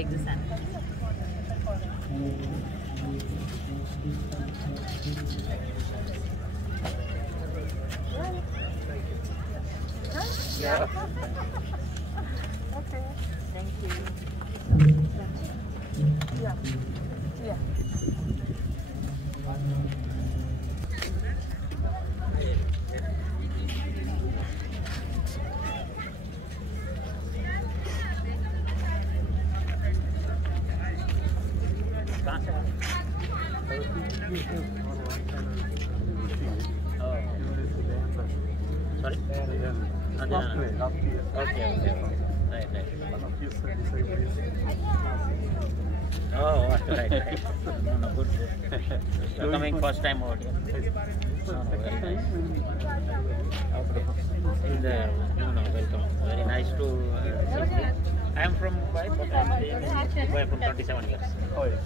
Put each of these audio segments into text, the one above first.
take the sample. Yeah. Okay. Thank you. Yeah. Yeah. Sorry? Okay. Right. Oh, right. No, good. You're coming first time over here. No, very nice. Okay. Welcome. Very nice to see you. I am from Mumbai, but I am staying in Mumbai from 27 years. Oh, yes.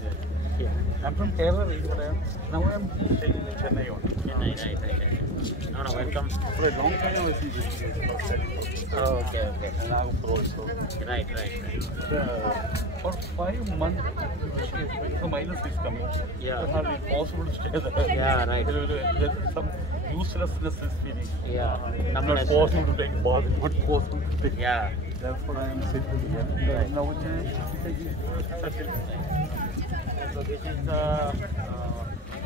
Yeah. I'm from Kerala, but now I'm staying in Chennai only. Right. No, welcome. For a long time I was in this place. Oh, okay. And now also. Right. For 5 months, the minus is coming. Yeah. It's hardly possible to stay there. Yeah, right. There's some uselessness is feeling. Yeah. Not possible to take bath, not possible to take. Yeah. Therefore, I am sitting here. Right. Now it's settled. So this is the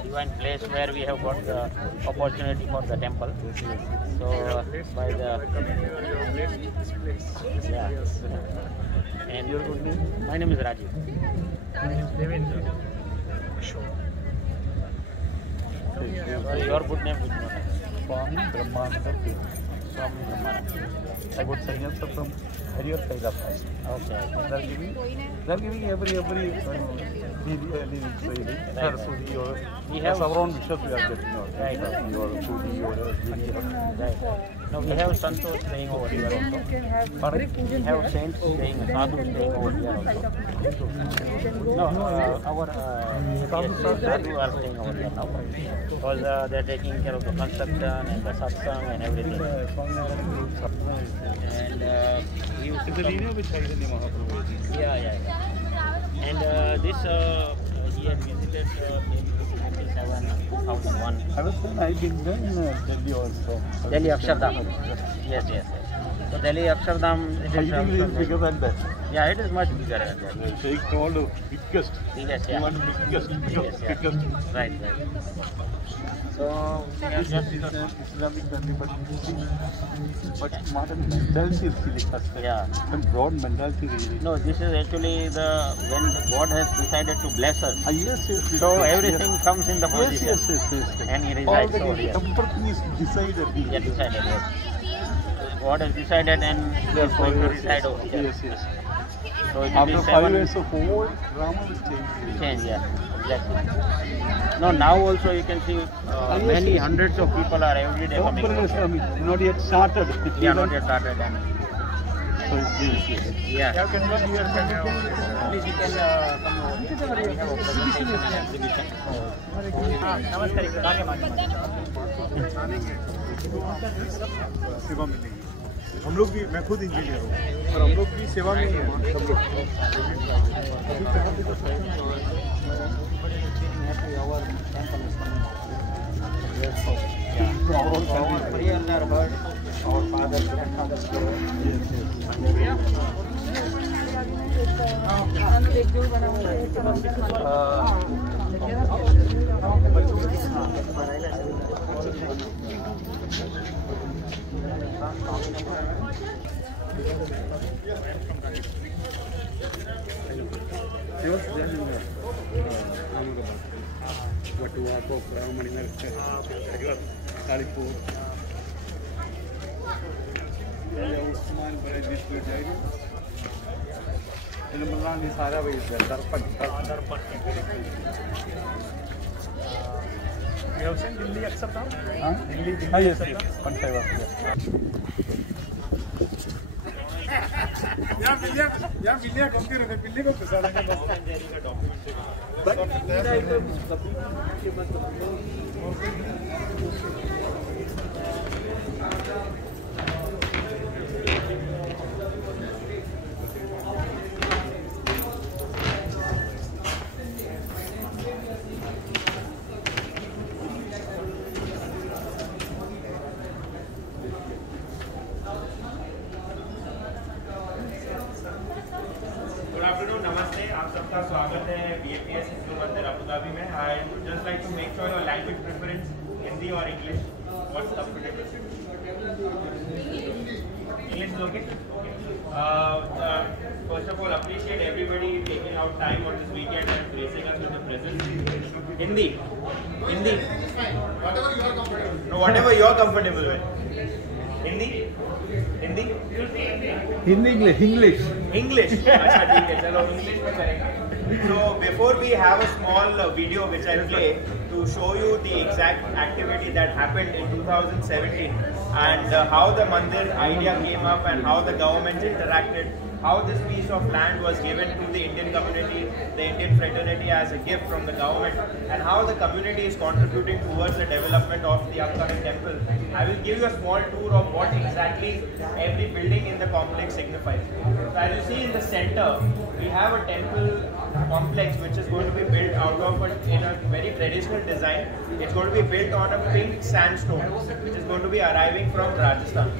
divine place where we have got the opportunity for the temple. So by the And your good name? My name is Rajiv. My name is Devendra. So your good name is what? Swami Brahmananda. Swami Brahmananda. I got sannyasa from Harihar Saila. Okay. They're giving every living Saraswati or We have our own wishes we are getting out. Right. Or Sudi or Right. Now we have Santos staying over here also. We have saints staying, sadhus staying over here also. No, our sadhu are staying over here now. Because they are taking care of the construction and the satsang and everything. And we used to come. Yeah. And this he had visited maybe 2001. I was saying I've been there in Delhi also. Delhi Akshardham. Yes. So Delhi Akshardham, it I is think it is bigger than that. Yeah, it is much bigger than that. Sheikh told the biggest. Yes, You yeah. want biggest. Right. So we are just Islamic country, but modern mentality is really custom. Yeah. And broad mentality really. No, this is actually when God has decided to bless us. Yes. So everything comes in the position. Yes. And he resides over here. Everything is decided. Yeah, decided, yes. God has decided and he is going to reside over here. Yes. So it will After be 5 years of whole drama will change. yeah, exactly. No, now also you can see many hundreds of people are every day coming. Not yet started. Yeah, not yet started. So it means, Yeah. Please, Please, you can come over. We have a presentation and exhibition. नमस्कार आगे सेवा मिलेगी। हम लोग भी, मैं खुद engineer हूँ और हम लोग भी सेवा में ही हैं सब लोग। Our prayers are heard. Our fathers, grandfathers. सारा दर्पण दिल्ली अक्षरधाम दिल्ली yes. यहाँ बिल्लियाँ घूमती रहती हैं, बिल्ली को घुसा देंगे बस। Okay. First of all, appreciate everybody taking out time on this weekend and gracing us with the presence. Hindi. Hindi. Whatever you are comfortable. No, whatever you're comfortable with. Hindi. Hindi. English. English. अच्छा ठीक है चलो English में करेंगे. So before we have a small video which I play to show you the exact activity that happened in 2017 and how the mandir idea came up and how the government interacted, how this piece of land was given to the Indian community, the Indian fraternity as a gift from the government, and how the community is contributing towards the development of the upcoming temple. I will give you a small tour of what exactly every building in the complex signifies. So as you see in the center, we have a temple complex which is going to be built out of in a very traditional design. It's going to be built on a pink sandstone which is going to be arriving from Rajasthan.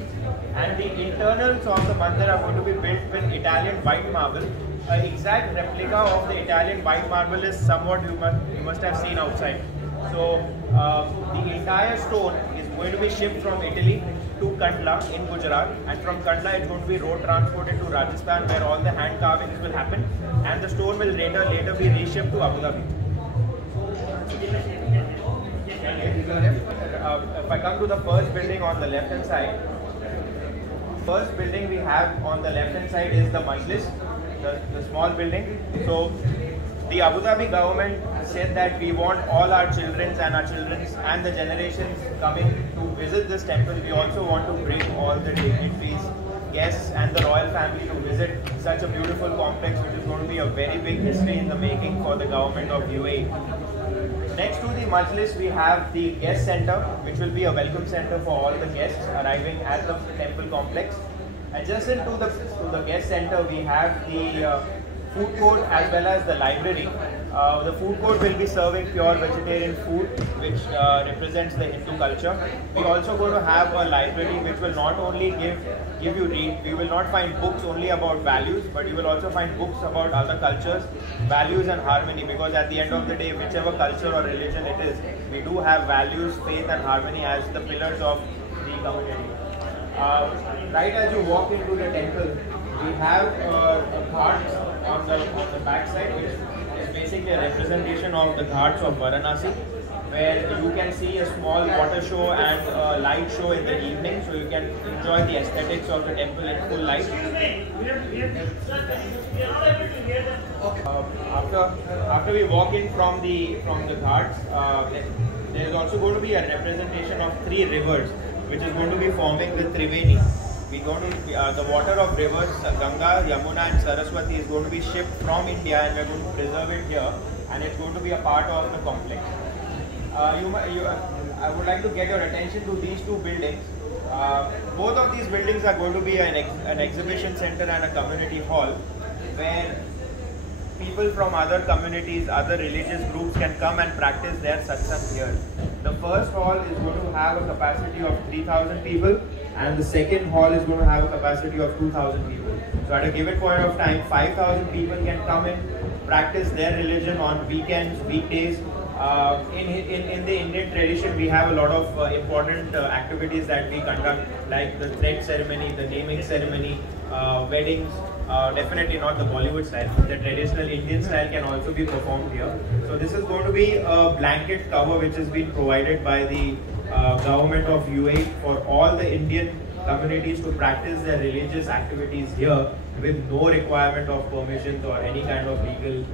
And the internals of the mandir are going to be built with Italian white marble. An exact replica of the Italian white marble is somewhat you must have seen outside. So the entire stone is going to be shipped from Italy to Kandla in Gujarat, and from Kandla it's going to be road transported to Rajasthan where all the hand carvings will happen, and the stone will later be reshipped to Abu Dhabi. If I come to the first building on the left hand side, first building we have on the left hand side is the Majlis, the small building. So the Abu Dhabi government said that we want all our children and the generations coming to visit this temple. We also want to bring all the dignitaries, guests and the royal family to visit such a beautiful complex which is going to be a very big history in the making for the government of UAE. Next to the Majlis we have the guest center, which will be a welcome center for all the guests arriving at the temple complex. Adjacent to the guest center we have the food court as well as the library. The food court will be serving pure vegetarian food which represents the Hindu culture. We also going to have a library which will not only give you read, we will not find books only about values, but you will also find books about other cultures, values and harmony, because at the end of the day, whichever culture or religion it is, we do have values, faith and harmony as the pillars of the community. Right as you walk into the temple, we have a ghats on the back side, which is basically a representation of the ghats of Varanasi, where you can see a small water show and a light show in the evening, so you can enjoy the aesthetics of the temple in full light. After we walk in from the ghats, there is also going to be a representation of 3 rivers, which is going to be forming the Triveni. The water of rivers Ganga, Yamuna and Saraswati is going to be shipped from India, and we are going to preserve it here, and it's going to be a part of the complex. I would like to get your attention to these 2 buildings. Both of these buildings are going to be an exhibition center and a community hall where people from other communities, other religious groups can come and practice their satsang here. The first hall is going to have a capacity of 3,000 people, and the second hall is going to have a capacity of 2,000 people. So at a given point of time, 5,000 people can come in, practice their religion on weekends, weekdays. In the Indian tradition, we have a lot of important activities that we conduct, like the thread ceremony, the naming ceremony, weddings. Definitely not the Bollywood style. The traditional Indian style can also be performed here. So this is going to be a blanket cover which has been provided by the government of UAE for all the Indian communities to practice their religious activities here with no requirement of permissions or any kind of legal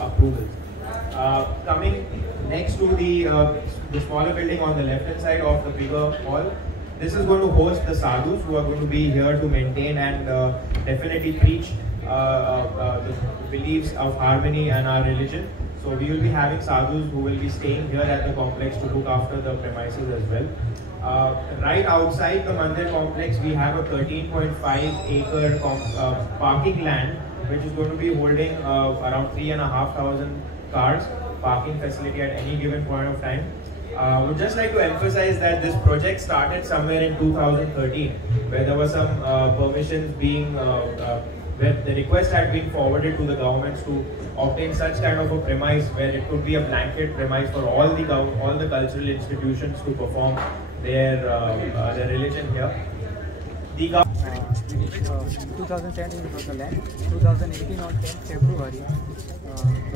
approvals. Coming next to the smaller building on the left hand side of the bigger hall, this is going to host the sadhus who are going to be here to maintain and definitely preach the beliefs of harmony and our religion. So we will be having sadhus who will be staying here at the complex to look after the premises as well. Right outside the mandir complex, we have a 13.5 acre parking land which is going to be holding around 3,500 cars, parking facility at any given point of time. Would just like to emphasize that this project started somewhere in 2013, where there were some permissions being, where the request had been forwarded to the governments to obtain such kind of a premise where it could be a blanket premise for all the cultural institutions to perform their religion here. 2010 it was the land. 2018 on 10 February, the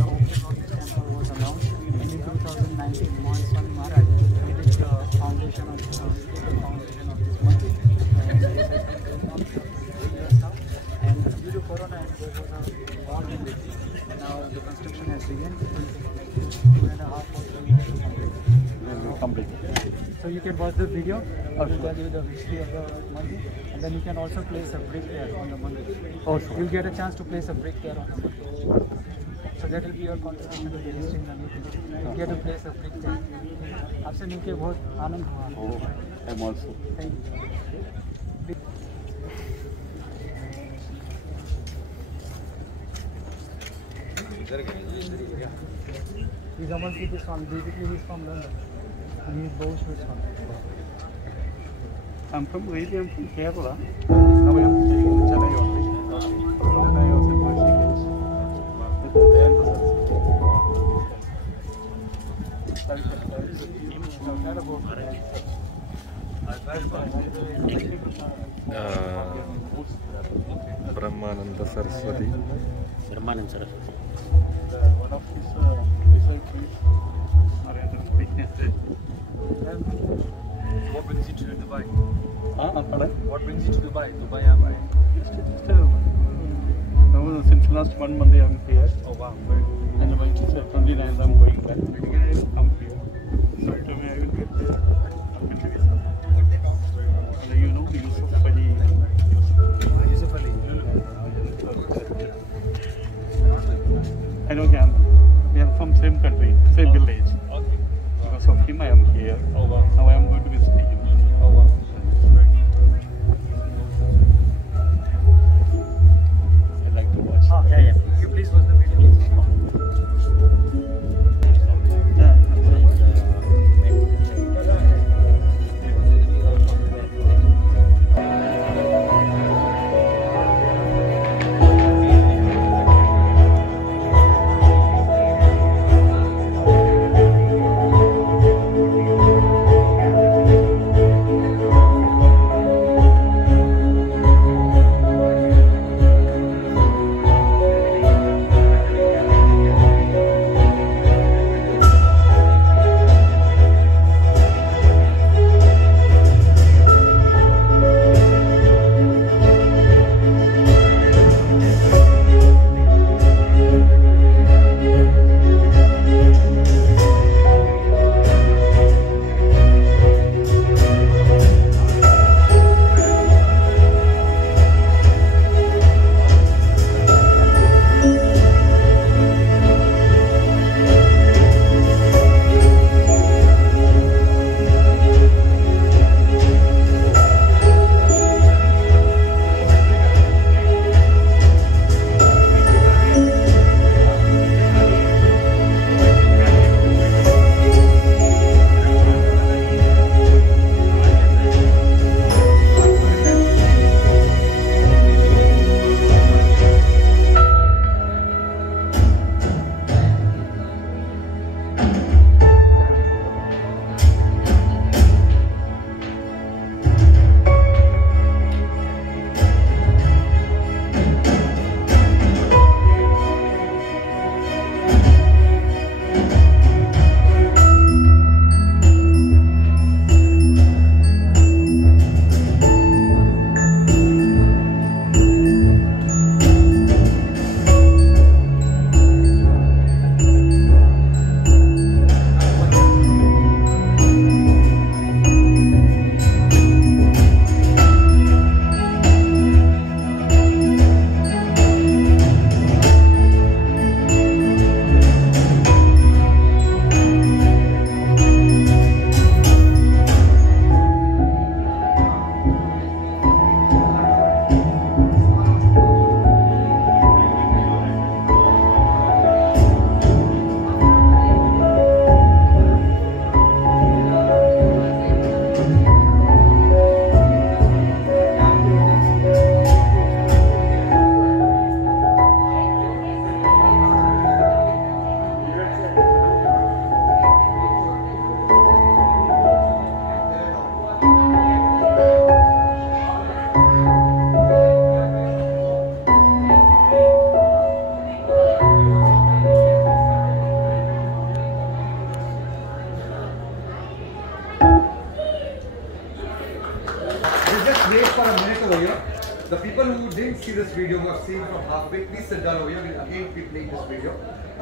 opening of this temple was announced, and in 2019, Mohan Swami Maharaj did the foundation of this mandir. And this has been going on for 3 years now. And due to Corona, there was a war in between. Now the construction has begun. It will take like 2.5 or 3 years to complete. So you can watch the video. I will tell you the history of the mandir, and then you can also place a brick there on the mandir. Oh, sure. You'll get a chance to place a brick there on the mandir. So that will be your contribution to the history in the meeting. You get to place a brick there. आपसे मिलके बहुत आनंद हुआ. Oh, I'm also. Thank you. He's Amalpreet Swami. Basically, he's from London. And he's Bahuswar Swami. I'm from really, I'm from Kerala. Now I am staying in Chennai only. And I was in Washington. Brahmananda Saraswati. Brahmanand Saraswati. One of his disciples are in the weakness there. What brings you to Dubai? Pardon? What brings you to Dubai? Dubai, Dubai. Since last 1 month I am here. Oh wow, very good. And by 29th I am going back. Again I will come here. So tell me I will get there. And you know Yusuf Ali. Yusuf Ali. I know him. We are from same country, same village. Okay. Because of him I am here. Oh wow. Now I am going to visit him. Oh wow. I like to watch. Yeah. You please watch the video. wait for a minute over here. The people who didn't see this video, who have seen from halfway, please sit down over here. We'll again be playing this video.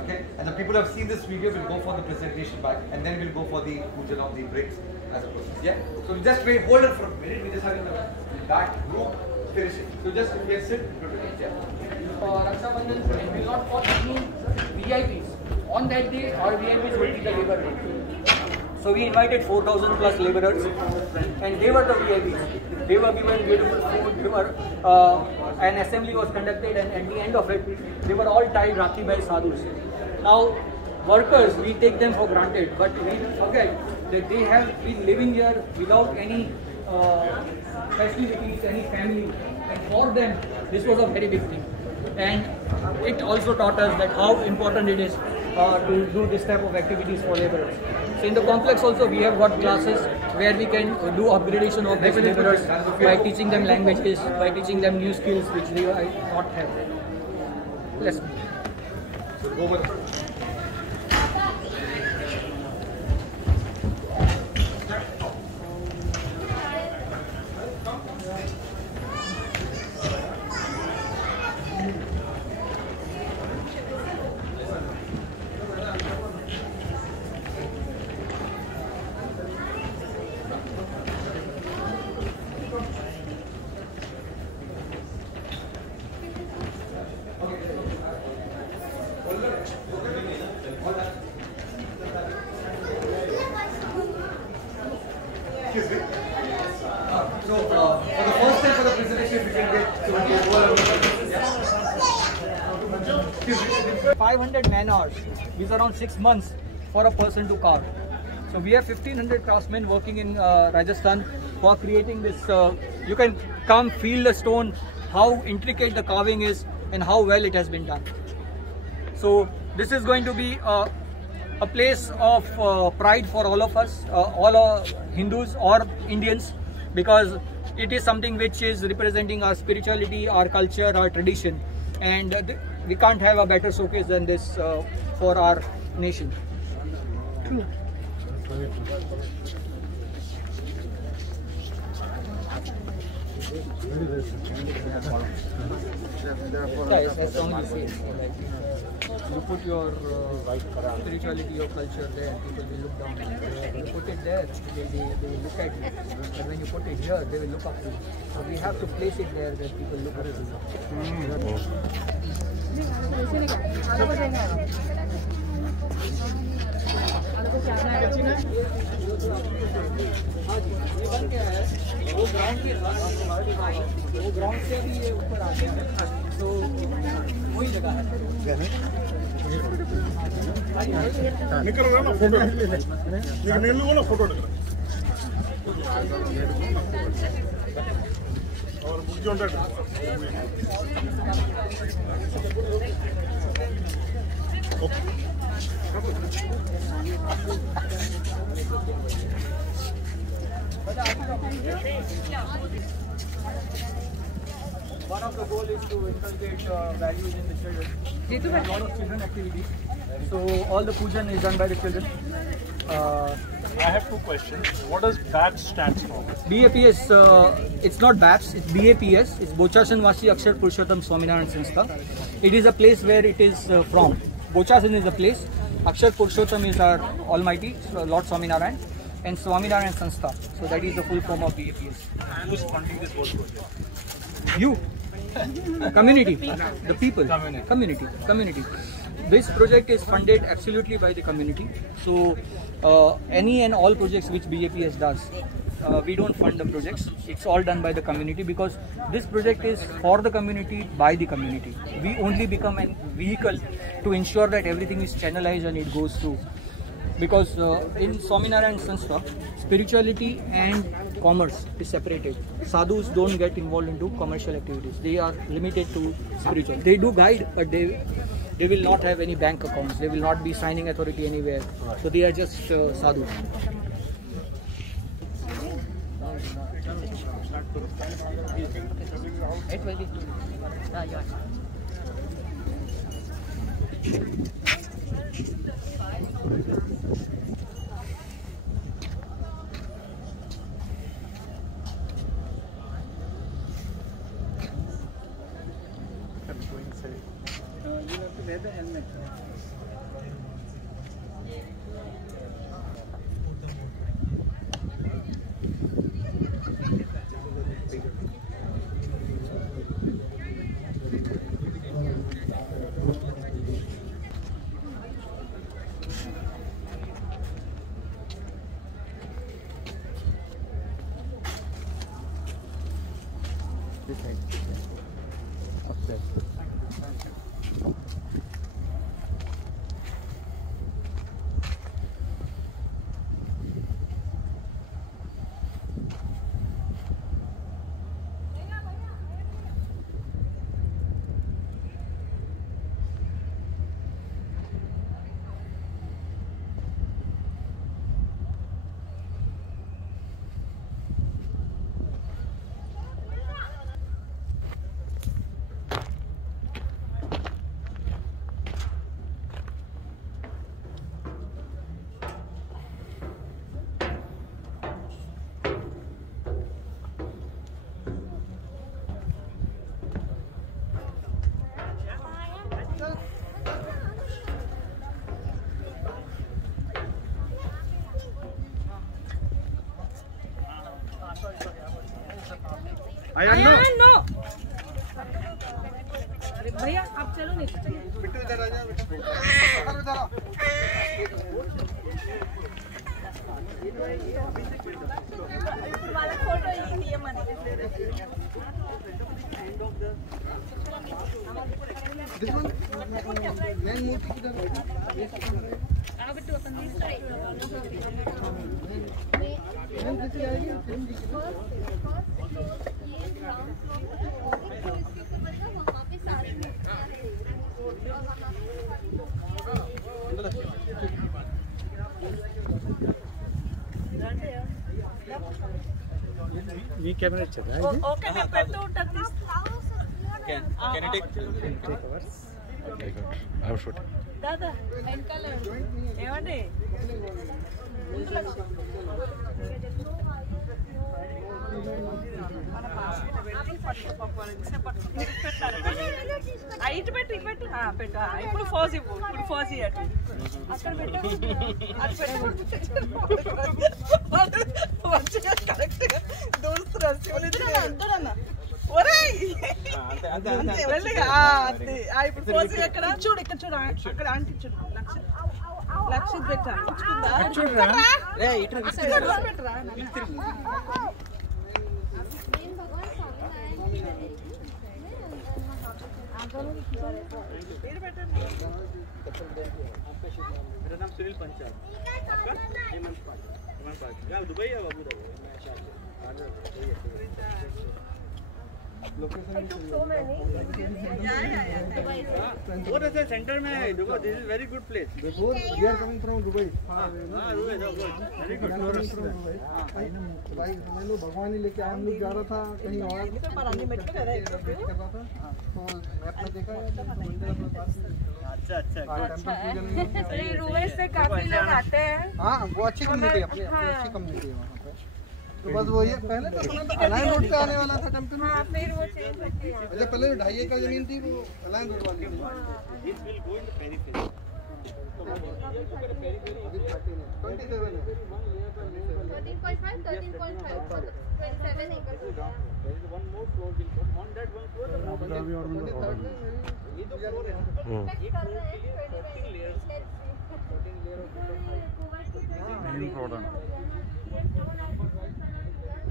Okay? And the people who have seen this video will go for the presentation back, and then we'll go for the pujan of the bricks as a process. Yeah? So we'll just wait, hold it for a minute. We're just having the back group finish it. So just you can sit. Yeah. Raksha Bandhan will not for any VIPs. On that day, our VIPs will be the laborers. So we invited 4,000 plus laborers, and they were the VIPs. They were given beautiful food. They were, an assembly was conducted, and at the end of it, they were all tied Rakhi by sadhus. Now, workers, we take them for granted, but we forget that they have been living here without any facilities, any family, and for them, this was a very big thing. And it also taught us that how important it is to do this type of activities for laborers. So in the complex also we have got classes where we can do upgradation of these laborers by teaching them languages, by teaching them new skills which they might not have. Let's go over. So, for the first time for the presentation, we can get to 500 man hours is around 6 months for a person to carve. So we have 1500 craftsmen working in Rajasthan who are creating this. You can come feel the stone, how intricate the carving is and how well it has been done. So this is going to be a place of pride for all of us, all Hindus or Indians, because it is something which is representing our spirituality, our culture, our tradition, and we can't have a better showcase than this for our nation. As long as you put your spirituality, your culture there, people will look down. You put it there, they will look at you. And when you put it here, they will look up to you. So we have to place it there that people look up to you. वो ground से भी ये ऊपर आ गया है, तो वही जगह है। निकल रहा ना फोटो, निकल लो ना फोटो और बुक जो One of the goals is to inculcate values in the children. There are a lot of children activities. So all the pujan is done by the children. I have two questions. What does BAPS stands for? BAPS, it's not BAPS, it's BAPS. It's Bochasan Vasi Akshar Purushottam Swaminarayan Sanstha. It is a place where it is from. Bochasan is a place. Akshar Purushottam is our Almighty, Lord Swaminarayan, and Swaminarayan Sanstha. So that is the full form of BAPS. Who is funding this whole project? You, community, the people, community. This project is funded absolutely by the community. So any and all projects which BAPS does, we don't fund the projects. It's all done by the community because this project is for the community, by the community. We only become a vehicle to ensure that everything is channelized and it goes through. Because in Swaminarayan Sanstha, spirituality and commerce is separated. Sadhus don't get involved into commercial activities. They are limited to spiritual. They do guide, but they will not have any bank accounts. They will not be signing authority anywhere. So they are just sadhus. It will be. wear the helmet. This side. Upstairs. No भैया आप चलो नहीं बिट्टू इधर आ जा बिट्टू इधर आ वाला photo ही नहीं है मन This one, main मूर्ति किधर है? आप बिट्टू अपन दिस साइड मैम किसी आएगी? మీ కెమెరా ఇచ్చారా ఇది? ఓకే నేను పెట్టు ఉంటుంది Can you take? Take hours. Okay, good. I'm shooting. దాదా వెనకాల ఏమండి ఇటు పెట్టు ఇటు పెట్టు పెట్టు ఇప్పుడు ఫోజ్ ఇవ్వు ఇప్పుడు ఫోజ్ ఇవ్వటు అక్కడ పెట్టు అది పెట్టు కరెక్ట్ దూరుతున్నా ఇప్పుడు ఫోజ్ ఎక్కడ చూడు ఇక్కడ చూడు అక్కడ ఆంటీ చూడు లక్షిత్ పెట్టరా పెట్టరా मेरा नाम सुनील पंचाल आपका हेमंत पाल दुबई या अबू धाबी वो तो सेंटर में है देखो this is very good place Before we are coming from Dubai. Dubai very good भाई मैं लोग भगवान ही लेके आए हम लोग जा रहा था कहीं और वेट कर रहा था तो मैप में देखा अच्छा अच्छा रुवे से काफी लोग आते हैं हाँ वो अच्छी कम्युनिटी है अपनी अच्छी कम्युनिटी है वहाँ पे तो बस वही है पहले तो अलायन रोड पे आने वाला था टेम्पल फिर वो चेंज होती है अच्छा पहले 2.5 एकड़ जमीन थी वो अलायन रोड वाली थी this will go in the periphery अभी 27 है 13.5, 27 acres. there is one more floor will come on that one floor ये तो फ्लोर है Expect कर रहे हैं 20 layers. 14 लेयर ऑफ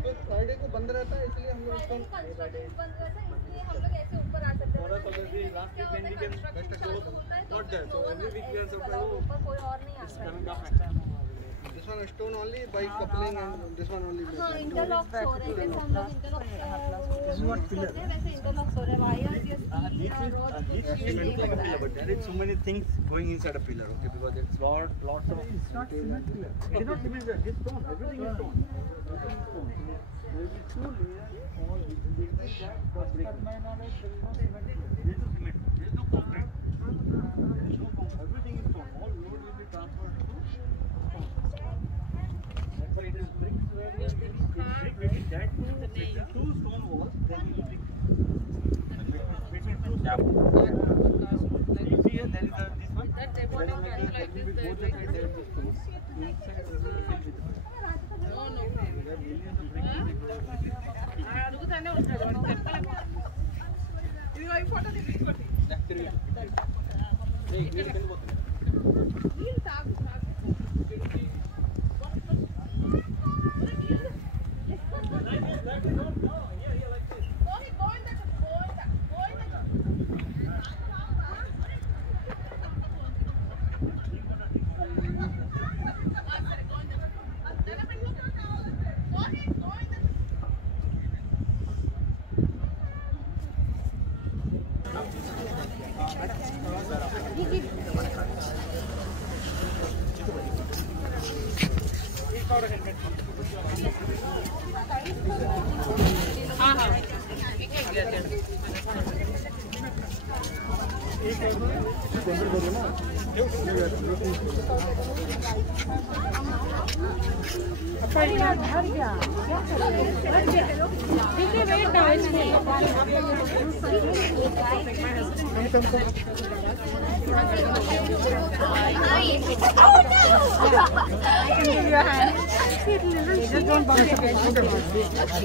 तो फ्राइडे को बंद रहता है इसलिए हम लोग उसको कंस्ट्रक्शन बंद रहता है इसलिए हम लोग ऐसे ऊपर आ सकते हैं क्या होता है कंस्ट्रक्शन चालू होता है तो ऊपर कोई और नहीं आता This one stone only by coupling and this one only. हाँ इंटरलॉक्स हो रहे हैं जैसे हम लोग इंटरलॉक्स करते हैं वैसे इंटरलॉक्स हो रहे हैं वायर्स या but there is so many things going inside a pillar okay because it's lots of it's not cement pillar it is not cement pillar this stone everything is stone there will be two layers all this that cross brick my knowledge there is no cement there is no cement there is no concrete there is no concrete everything is stone all load will be transferred to stone that's why it is bricks where they are getting brick between that two stone walls then you will between two stone walls. You see here they want to like this. అడుగుతానే ఉంటాడు వాడు చెప్పలేము. ఇదిగో ఈ photo తీసుకోండి. हाँ हाँ Just don't bump your head.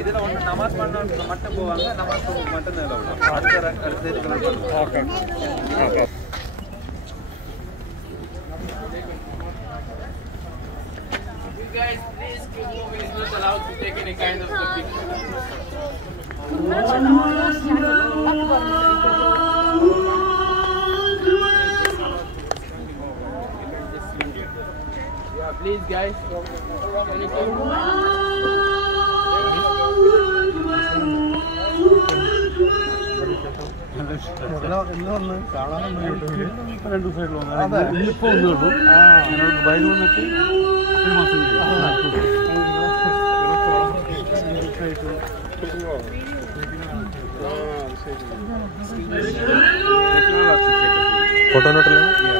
ಇದೆಲ್ಲ ಒಂದು ನಮಾಜ್ ಮಾಡೋ ಮಟ್ಟಕ್ಕೆ ಹೋಗುವಾಗ ನಮಾಜ್ ಮಟ್ಟನೆಲ್ಲ okay okay guys, please keep moving. It's not allowed to take any kind of picture. Yeah, please, guys. രണ്ട് സൈഡിലും ഇന്നിപ്പോൾ ഒന്നേ ഉള്ളൂ ഞങ്ങൾക്ക് ബൈക്ക് വന്നിട്ട് ഒരു മാസം ഫോട്ടോ നോട്ടല്ലോ